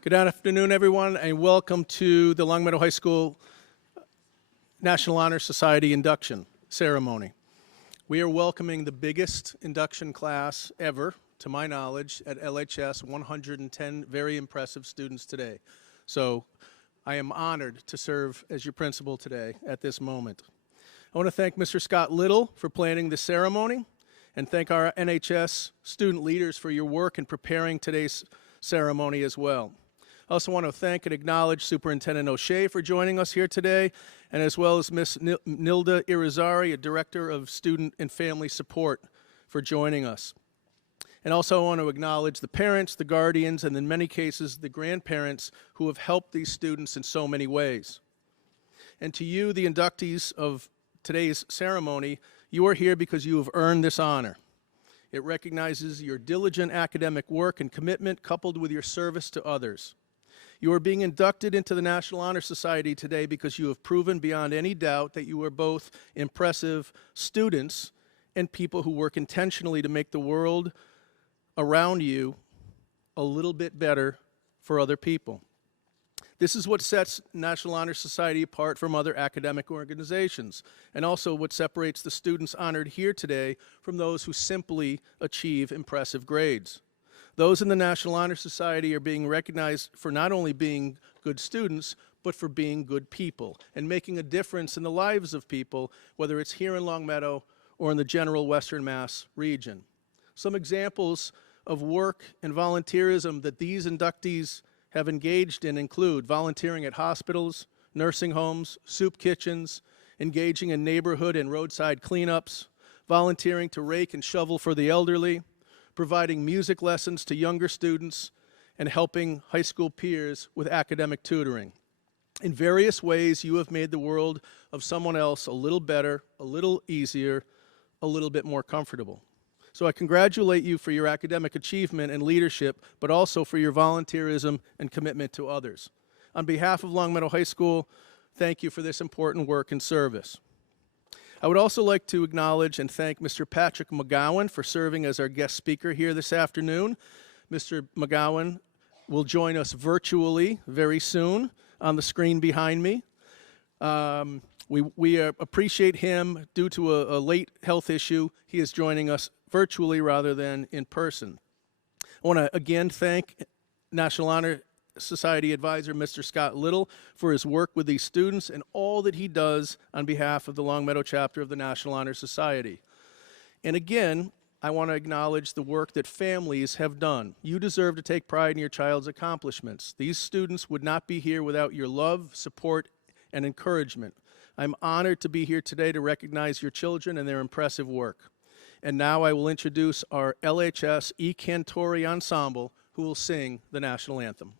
Good afternoon, everyone, and welcome to the Longmeadow High School National Honor Society induction ceremony. We are welcoming the biggest induction class ever, to my knowledge, at LHS, 110 very impressive students today. So I am honored to serve as your principal today at this moment. I want to thank Mr. Scott Little for planning this ceremony and thank our NHS student leaders for your work in preparing today's ceremony as well. I also want to thank and acknowledge Superintendent O'Shea for joining us here today, and as well as Ms. Nilda Irizarry, a Director of Student and Family Support, for joining us. And also I want to acknowledge the parents, the guardians, and in many cases the grandparents who have helped these students in so many ways. And to you, the inductees of today's ceremony, you are here because you have earned this honor. It recognizes your diligent academic work and commitment coupled with your service to others. You are being inducted into the National Honor Society today because you have proven beyond any doubt that you are both impressive students and people who work intentionally to make the world around you a little bit better for other people. This is what sets National Honor Society apart from other academic organizations, and also what separates the students honored here today from those who simply achieve impressive grades. Those in the National Honor Society are being recognized for not only being good students, but for being good people and making a difference in the lives of people, whether it's here in Longmeadow or in the general Western Mass region. Some examples of work and volunteerism that these inductees have engaged in include volunteering at hospitals, nursing homes, soup kitchens, engaging in neighborhood and roadside cleanups, volunteering to rake and shovel for the elderly, providing music lessons to younger students, and helping high school peers with academic tutoring. In various ways, you have made the world of someone else a little better, a little easier, a little bit more comfortable. So I congratulate you for your academic achievement and leadership, but also for your volunteerism and commitment to others. On behalf of Longmeadow High School, thank you for this important work and service. I would also like to acknowledge and thank Mr. Patrick McGowan for serving as our guest speaker here this afternoon. Mr. McGowan will join us virtually very soon on the screen behind me. We appreciate him due to a late health issue. He is joining us virtually rather than in person. I want to again thank National Honor Society advisor Mr. Scott Little for his work with these students and all that he does on behalf of the Longmeadow chapter of the National Honor Society. And again, I want to acknowledge the work that families have done. You deserve to take pride in your child's accomplishments. These students would not be here without your love, support, and encouragement. I'm honored to be here today to recognize your children and their impressive work. And now I will introduce our LHS E-Cantori Ensemble, who will sing the national anthem.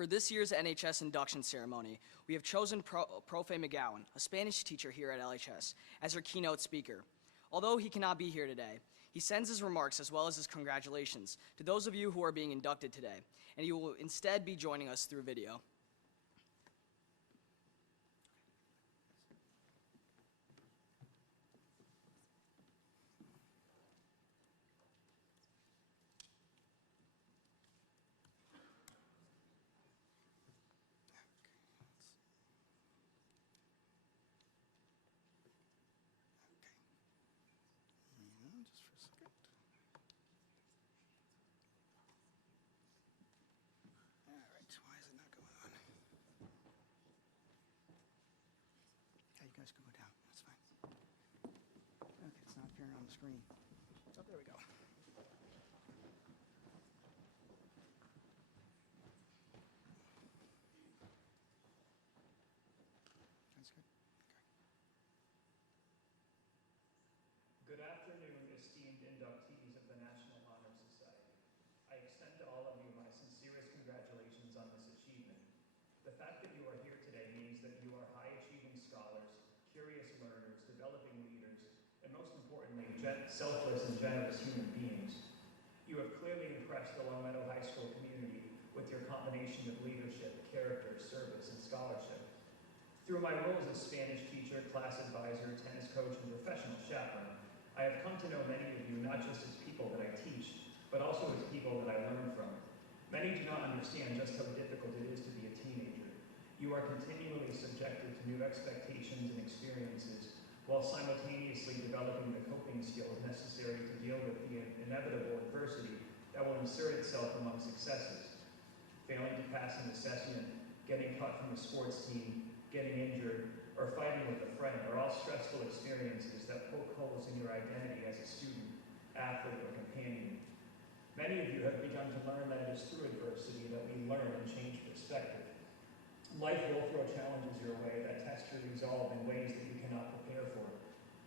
For this year's NHS induction ceremony, we have chosen Profe McGowan, a Spanish teacher here at LHS, as our keynote speaker. Although he cannot be here today, he sends his remarks as well as his congratulations to those of you who are being inducted today, and he will instead be joining us through video. Just for a second. All right, why is it not going on? Yeah, you guys can go down, that's fine. Okay, it's not appearing on the screen. Oh, there we go. That's good. Okay. Good afternoon, esteemed inductees of the National Honor Society. I extend to all of you my sincerest congratulations on this achievement. The fact that you are here today means that you are high-achieving scholars, curious learners, developing leaders, and most importantly, selfless and generous human beings. You have clearly impressed the Long Meadow High School community with your combination of leadership, character, service, and scholarship. Through my roles as Spanish teacher, class advisor, tennis coach, and professional chaperone, I have come to know many of you not just as people that I teach, but also as people that I learn from. Many do not understand just how difficult it is to be a teenager. You are continually subjected to new expectations and experiences, while simultaneously developing the coping skills necessary to deal with the inevitable adversity that will insert itself among successes. Failing to pass an assessment, getting cut from a sports team, getting injured, or fighting with a friend are all stressful experiences that poke holes in your identity as a student, athlete, or companion. Many of you have begun to learn that it is through adversity that we learn and change perspective. Life will throw challenges your way that test your resolve in ways that you cannot prepare for.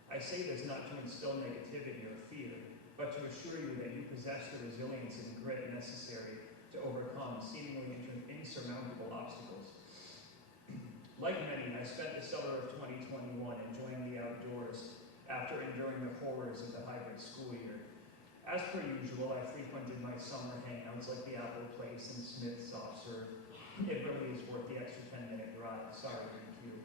I say this not to instill negativity or fear, but to assure you that you possess the resilience and grit necessary to overcome seemingly insurmountable obstacles. Like many, I spent the summer of 2021 enjoying the outdoors after enduring the horrors of the hybrid school year. As per usual, I frequented my summer hangouts like the Apple Place and Smith's Soft Serve. It really is worth the extra 10-minute drive. Sorry, thank you.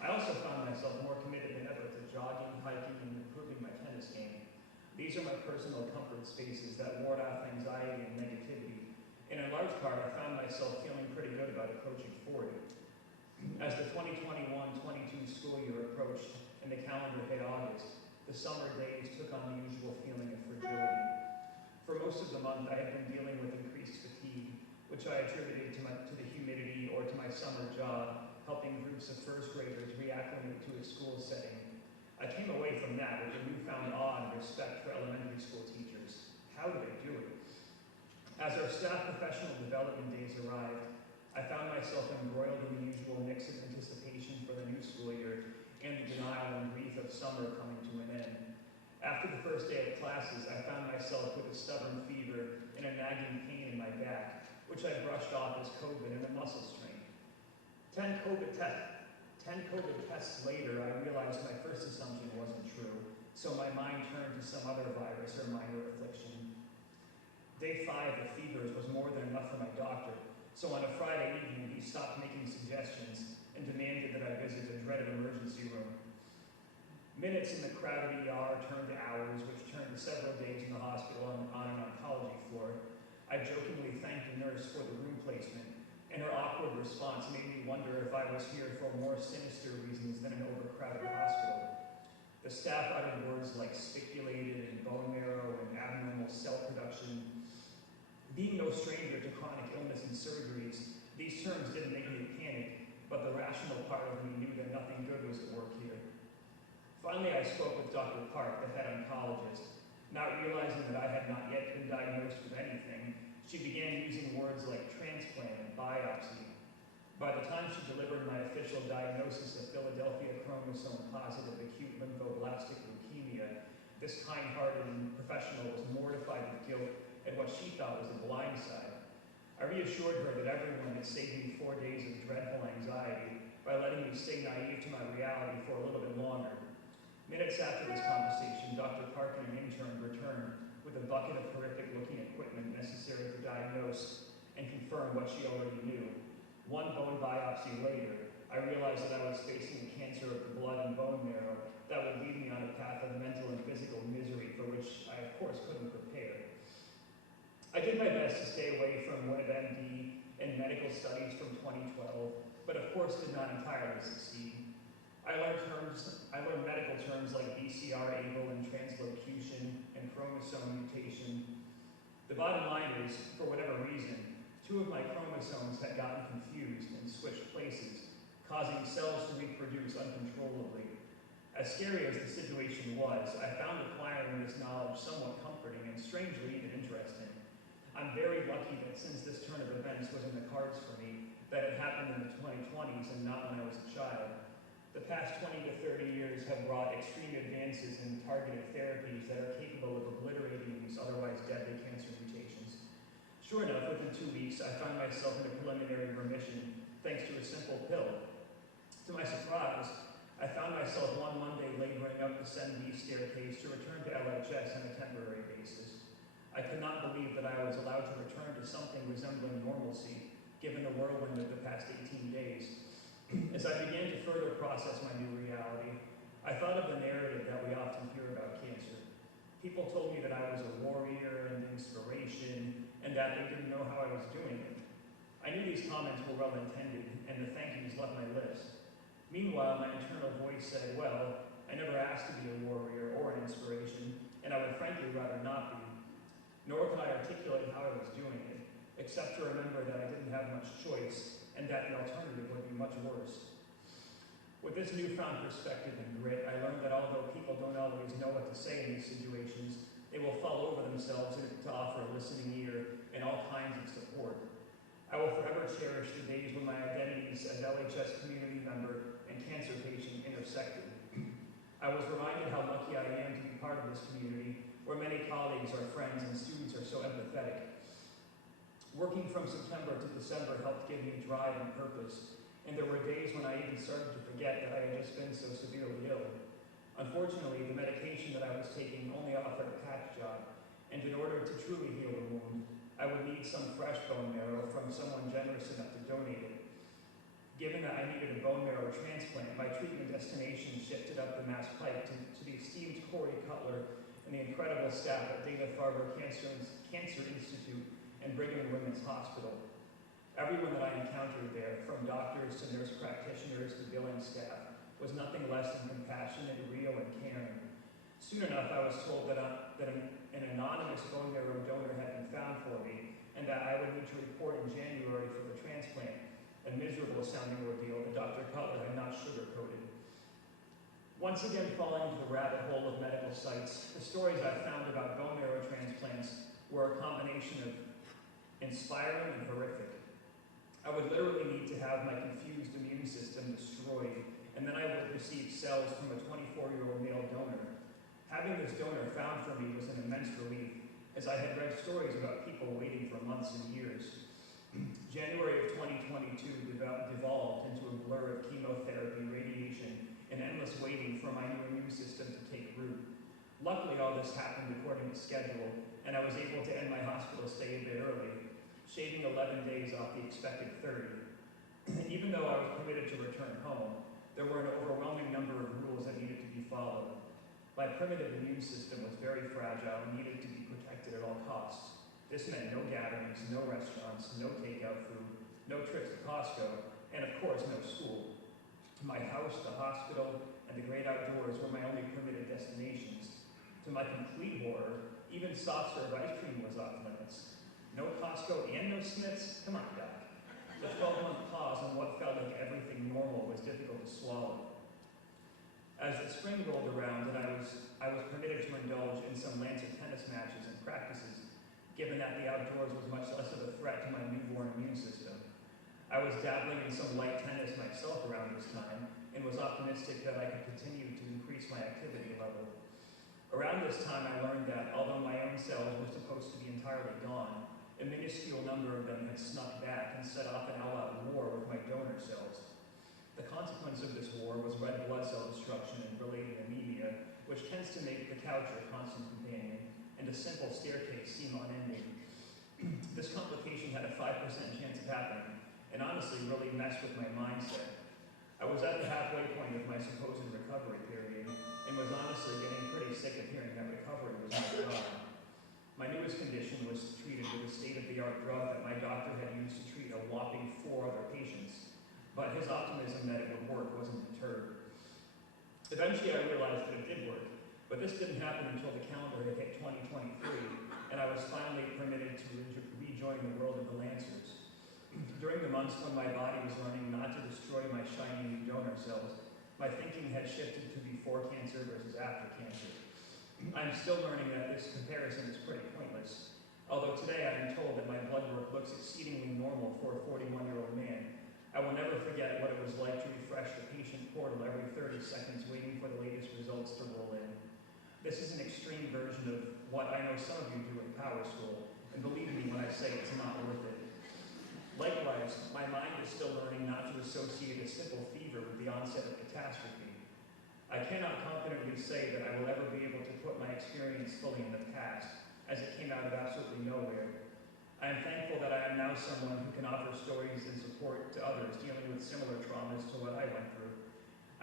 I also found myself more committed than ever to jogging, hiking, and improving my tennis game. These are my personal comfort spaces that ward off anxiety and negativity. And in large part, I found myself feeling pretty good about approaching 40. As the 2021-22 school year approached and the calendar hit August, the summer days took on the usual feeling of fragility. For most of the month, I had been dealing with increased fatigue, which I attributed to the humidity or to my summer job, helping groups of first graders reacclimate to a school setting. I came away from that with a newfound awe and respect for elementary school teachers. How do they do it? As our staff professional development days arrived, I found myself embroiled in the usual mix of anticipation for the new school year and the denial and grief of summer coming to an end. After the first day of classes, I found myself with a stubborn fever and a nagging pain in my back, which I brushed off as COVID and a muscle strain. 10 COVID tests later, I realized my first assumption wasn't true, so my mind turned to some other virus or minor affliction. Day 5 of fevers was more than enough for my doctor, so on a Friday evening, he stopped making suggestions and demanded that I visit the dreaded emergency room. Minutes in the crowded ER turned to hours, which turned to several days in the hospital on an oncology floor. I jokingly thanked the nurse for the room placement, and her awkward response made me wonder if I was here for more sinister reasons than an overcrowded hospital. The staff uttered words like spiculated and bone marrow and abnormal cell production. Being no stranger to chronic illness and surgeries, these terms didn't make me panic, but the rational part of me knew that nothing good was at work here. Finally, I spoke with Dr. Park, the head oncologist. Not realizing that I had not yet been diagnosed with anything, she began using words like transplant and biopsy. By the time she delivered my official diagnosis of Philadelphia chromosome-positive acute lymphoblastic leukemia, this kind-hearted and professional was mortified with guilt at what she thought was a blind side. I reassured her that everyone had saved me 4 days of dreadful anxiety by letting me stay naive to my reality for a little bit longer. Minutes after this conversation, Dr. Park and an intern returned with a bucket of horrific-looking equipment necessary to diagnose and confirm what she already knew. One bone biopsy later, I realized that I was facing a cancer of the blood and bone marrow that would lead me on a path of mental and physical misery for which I, of course, couldn't prepare. I did my best to stay away from WebMD and medical studies from 2012, but of course did not entirely succeed. I learned medical terms like BCR-ABL and translocution and chromosome mutation. The bottom line is, for whatever reason, 2 of my chromosomes had gotten confused and switched places, causing cells to reproduce uncontrollably. As scary as the situation was, I found acquiring this knowledge somewhat comforting and strangely even interesting. I'm very lucky that since this turn of events was in the cards for me, that it happened in the 2020s and not when I was a child. The past 20 to 30 years have brought extreme advances in targeted therapies that are capable of obliterating these otherwise deadly cancer mutations. Sure enough, within 2 weeks, I found myself in a preliminary remission thanks to a simple pill. To my surprise, I found myself one Monday laboring up the Sen-B staircase to return to LHS on a temporary basis. I could not believe that I was allowed to return to something resembling normalcy, given the whirlwind of the past 18 days. As I began to further process my new reality, I thought of the narrative that we often hear about cancer. People told me that I was a warrior and inspiration, and that they didn't know how I was doing it. I knew these comments were well-intended, and the thank yous left my lips. Meanwhile, my internal voice said, well, I never asked to be a warrior or an inspiration, and I would frankly rather not be. Nor could I articulate how I was doing it, except to remember that I didn't have much choice, and that the alternative would be much worse. With this newfound perspective and grit, I learned that although people don't always know what to say in these situations, they will fall over themselves to offer a listening ear and all kinds of support. I will forever cherish the days when my identities as LHS community member and cancer patient intersected. I was reminded how lucky I am to be part of this community, where many colleagues, our friends, and students are so empathetic. Working from September to December helped give me drive and purpose, and there were days when I even started to forget that I had just been so severely ill. Unfortunately, the medication that I was taking only offered a patch job, and in order to truly heal the wound, I would need some fresh bone marrow from someone generous enough to donate it. Given that I needed a bone marrow transplant, my treatment destination shifted up the Mass Pike to the esteemed Corey Cutler and the incredible staff at Dana-Farber Cancer Institute and Brigham and Women's Hospital. Everyone that I encountered there, from doctors to nurse practitioners to billing staff, was nothing less than compassionate, real, and caring. Soon enough, I was told that an anonymous bone marrow donor had been found for me, and that I would need to report in January for the transplant, a miserable-sounding ordeal that Dr. Cutler had not sugar-coated. Once again falling into the rabbit hole of medical sites, the stories I found about bone marrow transplants were a combination of inspiring and horrific. I would literally need to have my confused immune system destroyed, and then I would receive cells from a 24-year-old male donor. Having this donor found for me was an immense relief, as I had read stories about people waiting for months and years. January of 2022 devolved into a blur of chemotherapy, radiation, and endless waiting for my new immune system to take root. Luckily, all this happened according to schedule, and I was able to end my hospital stay a bit early, shaving 11 days off the expected 30. Even though I was permitted to return home, there were an overwhelming number of rules that needed to be followed. My primitive immune system was very fragile and needed to be protected at all costs. This meant no gatherings, no restaurants, no takeout food, no trips to Costco, and of course, no school. My house, the hospital, and the great outdoors were my only permitted destinations. To my complete horror, even soft serve ice cream was off limits. No Costco and no Smiths? Come on, Doc. The 12-month pause on what felt like everything normal was difficult to swallow. As the spring rolled around and I was permitted to indulge in some Lancer tennis matches and practices, given that the outdoors was much less of a threat to my newborn immune system. I was dabbling in some light tennis myself around this time and was optimistic that I could continue to increase my activity level. Around this time, I learned that although my own cells were supposed to be entirely gone, A minuscule number of them had snuck back and set off an all-out war with my donor cells. The consequence of this war was red blood cell destruction and related anemia, which tends to make the couch your constant companion, and a simple staircase seem unending. This complication had a 5% chance of happening, and honestly really messed with my mindset. I was at the halfway point of my supposed recovery period, and was honestly getting pretty sick of hearing that recovery was my God. My newest condition was treated with a state-of-the-art drug that my doctor had used to treat a whopping 4 other patients, but his optimism that it would work wasn't deterred. Eventually I realized that it did work, but this didn't happen until the calendar had hit 2023, and I was finally permitted to rejoin the world of the Lancers. During the months when my body was learning not to destroy my shiny new donor cells, my thinking had shifted to before cancer versus after cancer. I'm still learning that this comparison is pretty pointless. Although today I am told that my blood work looks exceedingly normal for a 41-year-old man, I will never forget what it was like to refresh the patient portal every 30 seconds waiting for the latest results to roll in. This is an extreme version of what I know some of you do in power school, and believe me when I say it's not worth it. Likewise, my mind is still learning not to associate a simple fever with the onset of catastrophe. I cannot confidently say that I will ever be able to put my experience fully in the past, as it came out of absolutely nowhere. I am thankful that I am now someone who can offer stories and support to others dealing with similar traumas to what I went through.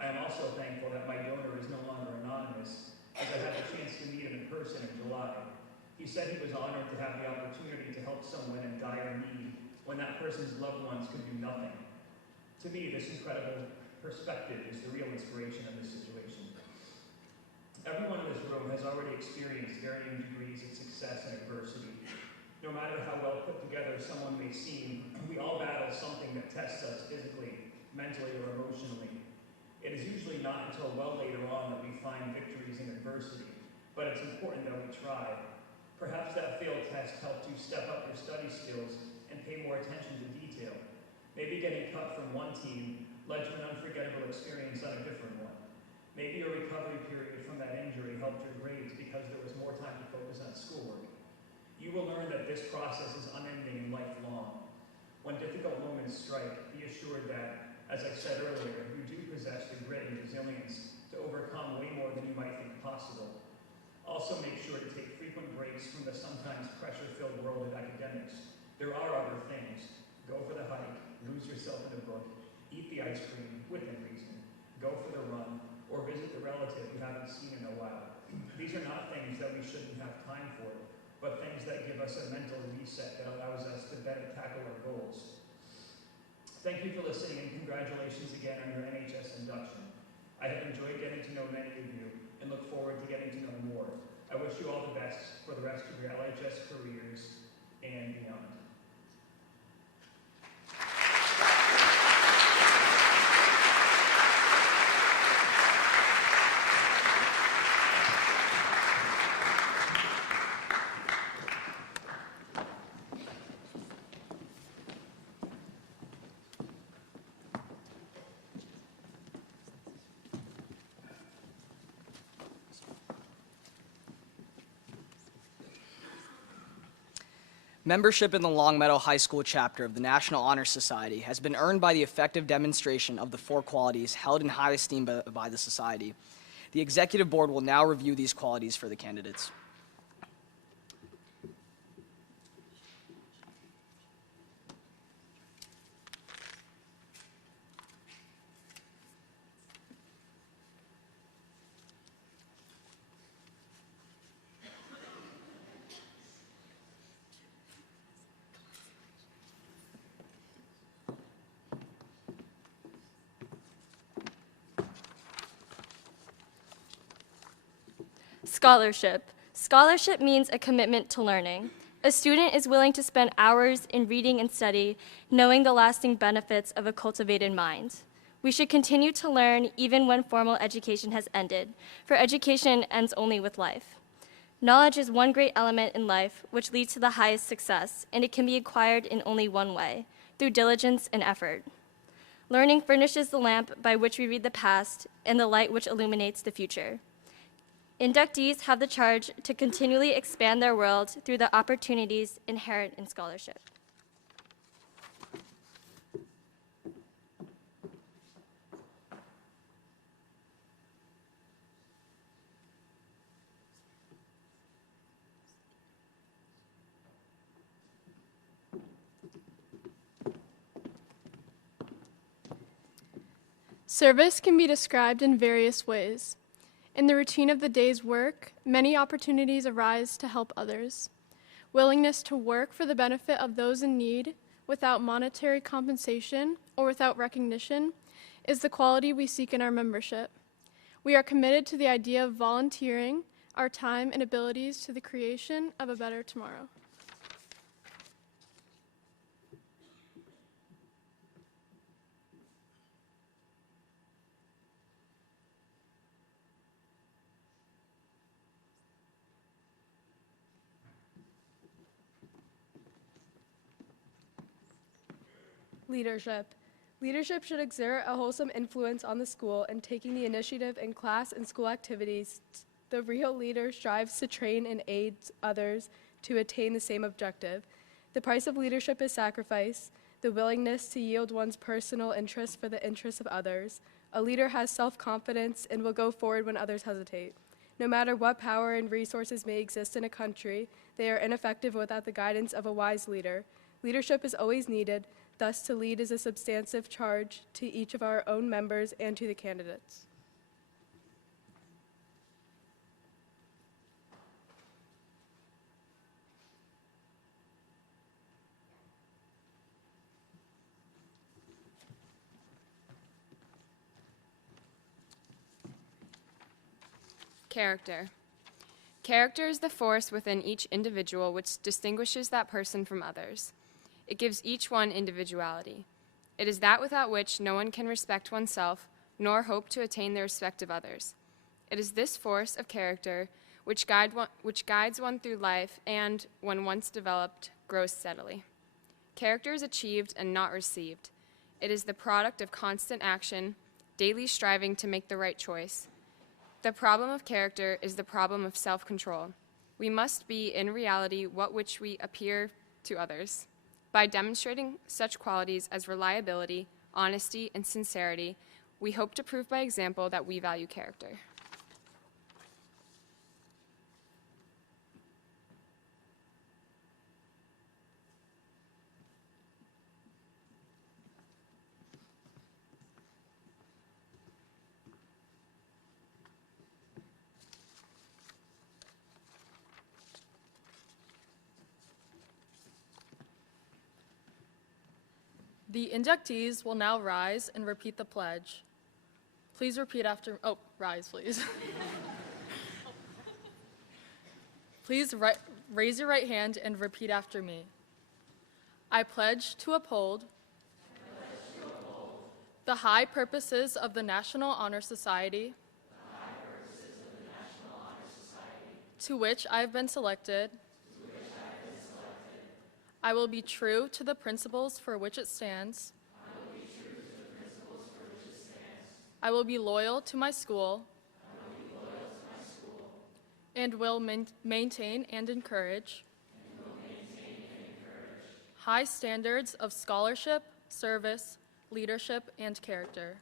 I am also thankful that my donor is no longer anonymous, as I had the chance to meet him in person in July. He said he was honored to have the opportunity to help someone in dire need when that person's loved ones could do nothing. To me, this incredible perspective is the real inspiration of this situation. Everyone in this room has already experienced varying degrees of success and adversity. No matter how well put together someone may seem, we all battle something that tests us physically, mentally, or emotionally. It is usually not until well later on that we find victories in adversity, but it's important that we try. Perhaps that failed test helped you step up your study skills and pay more attention to detail. Maybe getting cut from one team led to an unforgettable experience on a different one. Maybe your recovery period from that injury helped your grades because there was more time to focus on schoolwork. You will learn that this process is unending and lifelong. When difficult moments strike, be assured that, as I said earlier, you do possess the grit and resilience to overcome way more than you might think possible. Also make sure to take frequent breaks from the sometimes pressure-filled world of academics. There are other things. Go for the hike, lose yourself in a book, eat the ice cream within reason, go for the run, or visit the relative you haven't seen in a while. These are not things that we shouldn't have time for, but things that give us a mental reset that allows us to better tackle our goals. Thank you for listening, and congratulations again on your NHS induction. I have enjoyed getting to know many of you and look forward to getting to know more. I wish you all the best for the rest of your LHS careers and beyond. Membership in the Longmeadow High School chapter of the National Honor Society has been earned by the effective demonstration of the 4 qualities held in high esteem by the Society. The Executive Board will now review these qualities for the candidates. Scholarship. Scholarship means a commitment to learning. A student is willing to spend hours in reading and study, knowing the lasting benefits of a cultivated mind. We should continue to learn even when formal education has ended, for education ends only with life. Knowledge is one great element in life which leads to the highest success, and it can be acquired in only one way, through diligence and effort. Learning furnishes the lamp by which we read the past and the light which illuminates the future. Inductees have the charge to continually expand their world through the opportunities inherent in scholarship. Service can be described in various ways. In the routine of the day's work, many opportunities arise to help others. Willingness to work for the benefit of those in need without monetary compensation or without recognition is the quality we seek in our membership. We are committed to the idea of volunteering our time and abilities to the creation of a better tomorrow. Leadership. Leadership should exert a wholesome influence on the school in taking the initiative in class and school activities. The real leader strives to train and aid others to attain the same objective. The price of leadership is sacrifice, the willingness to yield one's personal interests for the interests of others. A leader has self-confidence and will go forward when others hesitate. No matter what power and resources may exist in a country, they are ineffective without the guidance of a wise leader. Leadership is always needed. Thus, to lead is a substantive charge to each of our own members and to the candidates. Character. Character is the force within each individual which distinguishes that person from others. It gives each one individuality. It is that without which no one can respect oneself, nor hope to attain the respect of others. It is this force of character which guides one through life and, when once developed, grows steadily. Character is achieved and not received. It is the product of constant action, daily striving to make the right choice. The problem of character is the problem of self-control. We must be, in reality, which we appear to others. By demonstrating such qualities as reliability, honesty, and sincerity, we hope to prove by example that we value character. The inductees will now rise and repeat the pledge. Please repeat after, rise, please. Please raise your right hand and repeat after me. I pledge to uphold the high purposes of the National Honor Society, to which I have been selected. I will be true to the principles for which it stands. I will be loyal to my school. And will maintain and encourage high standards of scholarship, service, leadership, and character.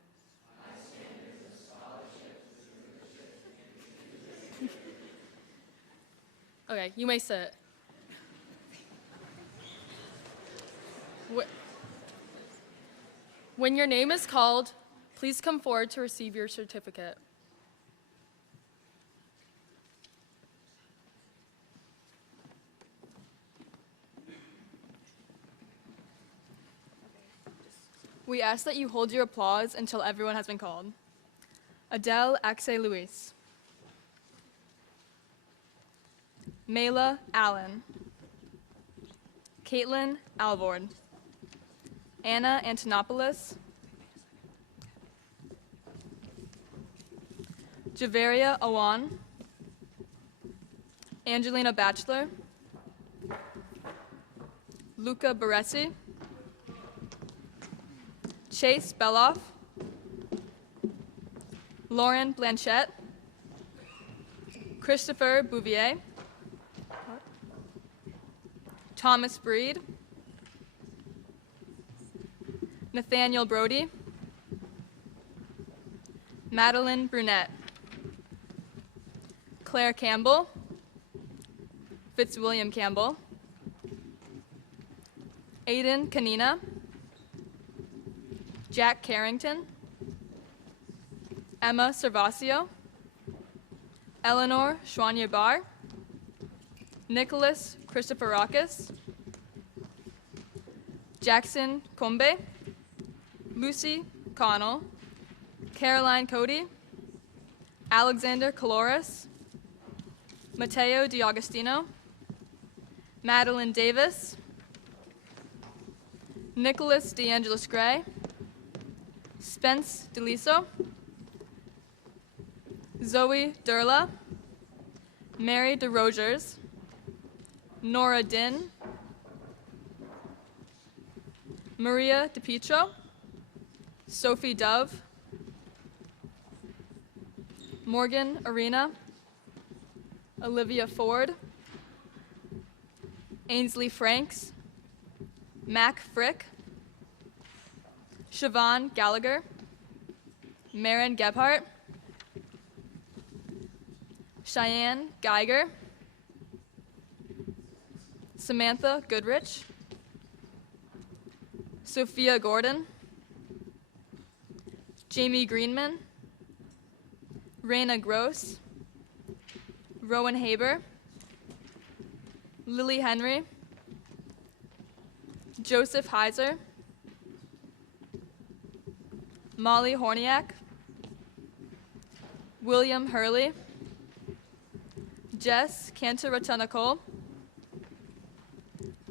Okay, you may sit. When your name is called, please come forward to receive your certificate. We ask that you hold your applause until everyone has been called. Adele Axe Luis. Mayla Allen. Caitlin Alvord. Anna Antonopoulos. Javeria Awan. Angelina Batchelor. Luca Baresi. Chase Beloff. Lauren Blanchette. Christopher Bouvier, Thomas Breed, Nathaniel Brody, Madeline Brunette, Claire Campbell, Fitzwilliam Campbell, Aiden Kanina, Jack Carrington, Emma Servasio, Eleanor Schwanya Barr, Nicholas Christopherakis, Jackson Combe, Lucy Connell, Caroline Cody, Alexander Caloris, Matteo D'Agostino, Madeline Davis, Nicholas DeAngelis Gray, Spence DeLiso, Zoe Durla, Mary DeRogers, Nora Din, Maria DePietro, Sophie Dove, Morgan Arena, Olivia Ford, Ainsley Franks, Mac Frick, Siobhan Gallagher, Maren Gebhardt, Cheyenne Geiger, Samantha Goodrich, Sophia Gordon, Jamie Greenman, Raina Gross, Rowan Haber, Lily Henry, Joseph Heiser, Molly Horniak, William Hurley, Jess Cantor-Nicole,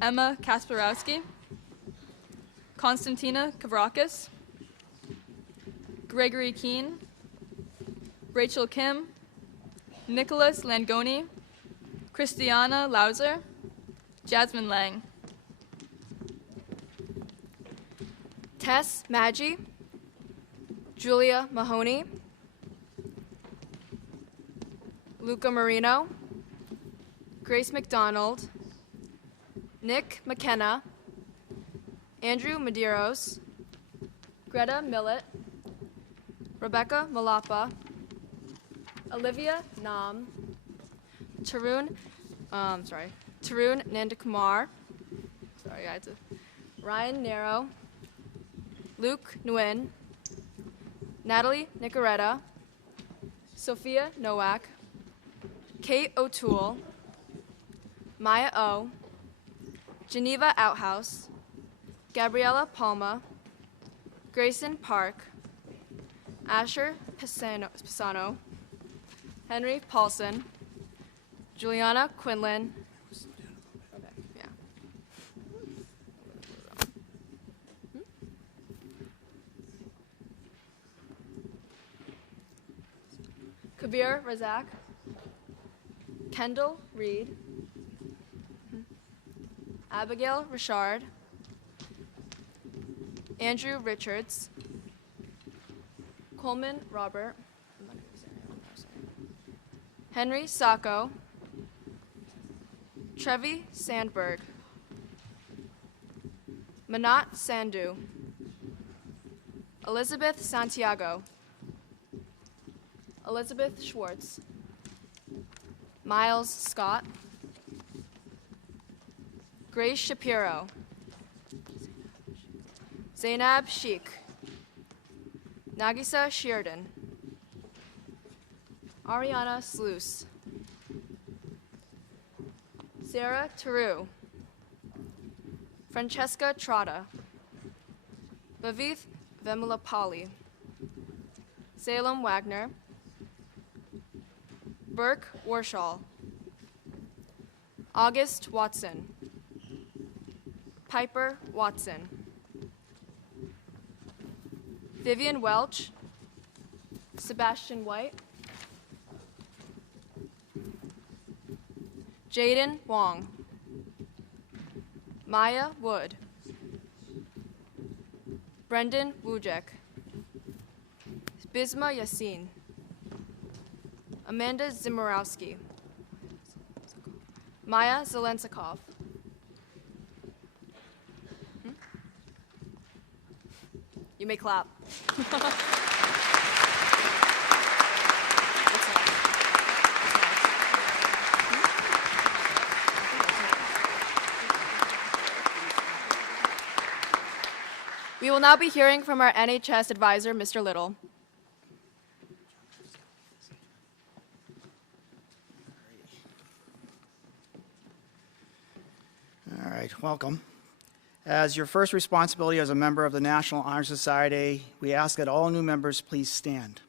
Emma Kasparowski, Konstantina Kavrakis, Gregory Keene, Rachel Kim, Nicholas Langoni, Christiana Lauser, Jasmine Lang. Tess Maggi, Julia Mahoney, Luca Marino, Grace McDonald, Nick McKenna, Andrew Medeiros, Greta Millett, Rebecca Malapa, Olivia Nam, Tarun Nandakumar, Ryan Narrow, Luke Nguyen, Natalie Nicoretta, Sophia Nowak, Kate O'Toole, Maya O, Geneva Outhouse, Gabriella Palma, Grayson Park, Asher Pisano, Henry Paulson, Juliana Quinlan, Kabir Razak, Kendall Reed, Abigail Richard, Andrew Richards, Coleman Robert, Henry Sacco, Trevi Sandberg, Manat Sandhu, Elizabeth Santiago, Elizabeth Schwartz, Miles Scott, Grace Shapiro, Zainab Sheikh, Nagisa Sheardon, Ariana Sluice, Sarah Taru, Francesca Trotta, Bhavith Vemulapalli, Salem Wagner, Burke Warshall, August Watson, Piper Watson, Vivian Welch, Sebastian White, Jaden Wong, Maya Wood, Brendan Wujek, Bisma Yassin, Amanda Zimorowski. Maya Zelensakov. You may clap. We will now be hearing from our NHS advisor, Mr. Little. All right, welcome. As your first responsibility as a member of the National Honor Society, we ask that all new members please stand.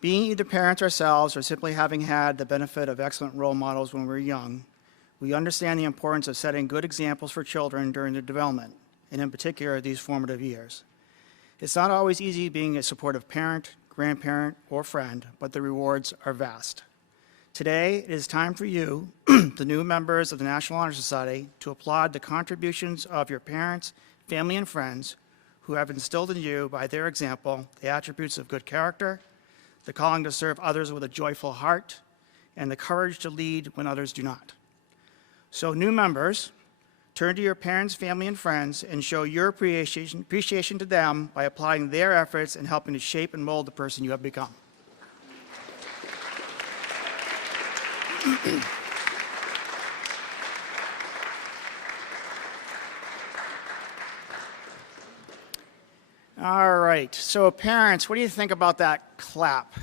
Being either parents ourselves or simply having had the benefit of excellent role models when we were young, we understand the importance of setting good examples for children during their development, and in particular, these formative years. It's not always easy being a supportive parent, grandparent, or friend, but the rewards are vast. Today, it is time for you, the new members of the National Honor Society, to applaud the contributions of your parents, family, and friends who have instilled in you, by their example, the attributes of good character, the calling to serve others with a joyful heart, and the courage to lead when others do not. So, new members, turn to your parents, family, and friends and show your appreciation to them by applying their efforts and helping to shape and mold the person you have become. All right, so parents, what do you think about that clap?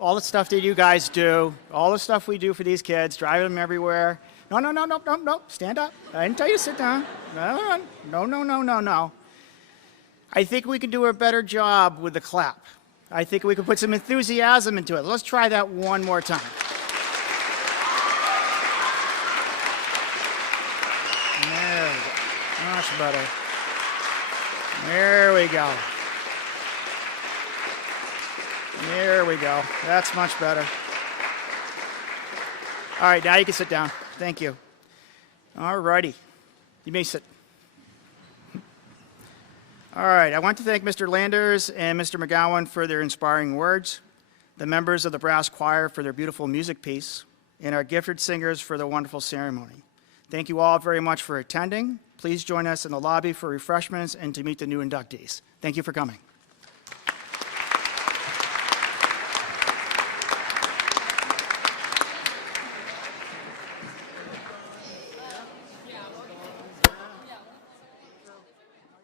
All the stuff that you guys do, all the stuff we do for these kids, driving them everywhere. No, stand up. I didn't tell you to sit down. No. I think we can do a better job with the clap. I think we can put some enthusiasm into it. Let's try that one more time. There we go. Much better. There we go. There we go. That's much better. All right, now you can sit down. Thank you. All righty. You may sit. All right, I want to thank Mr. Landers and Mr. McGowan for their inspiring words, the members of the brass choir for their beautiful music piece, and our gifted singers for the wonderful ceremony. Thank you all very much for attending. Please join us in the lobby for refreshments and to meet the new inductees. Thank you for coming.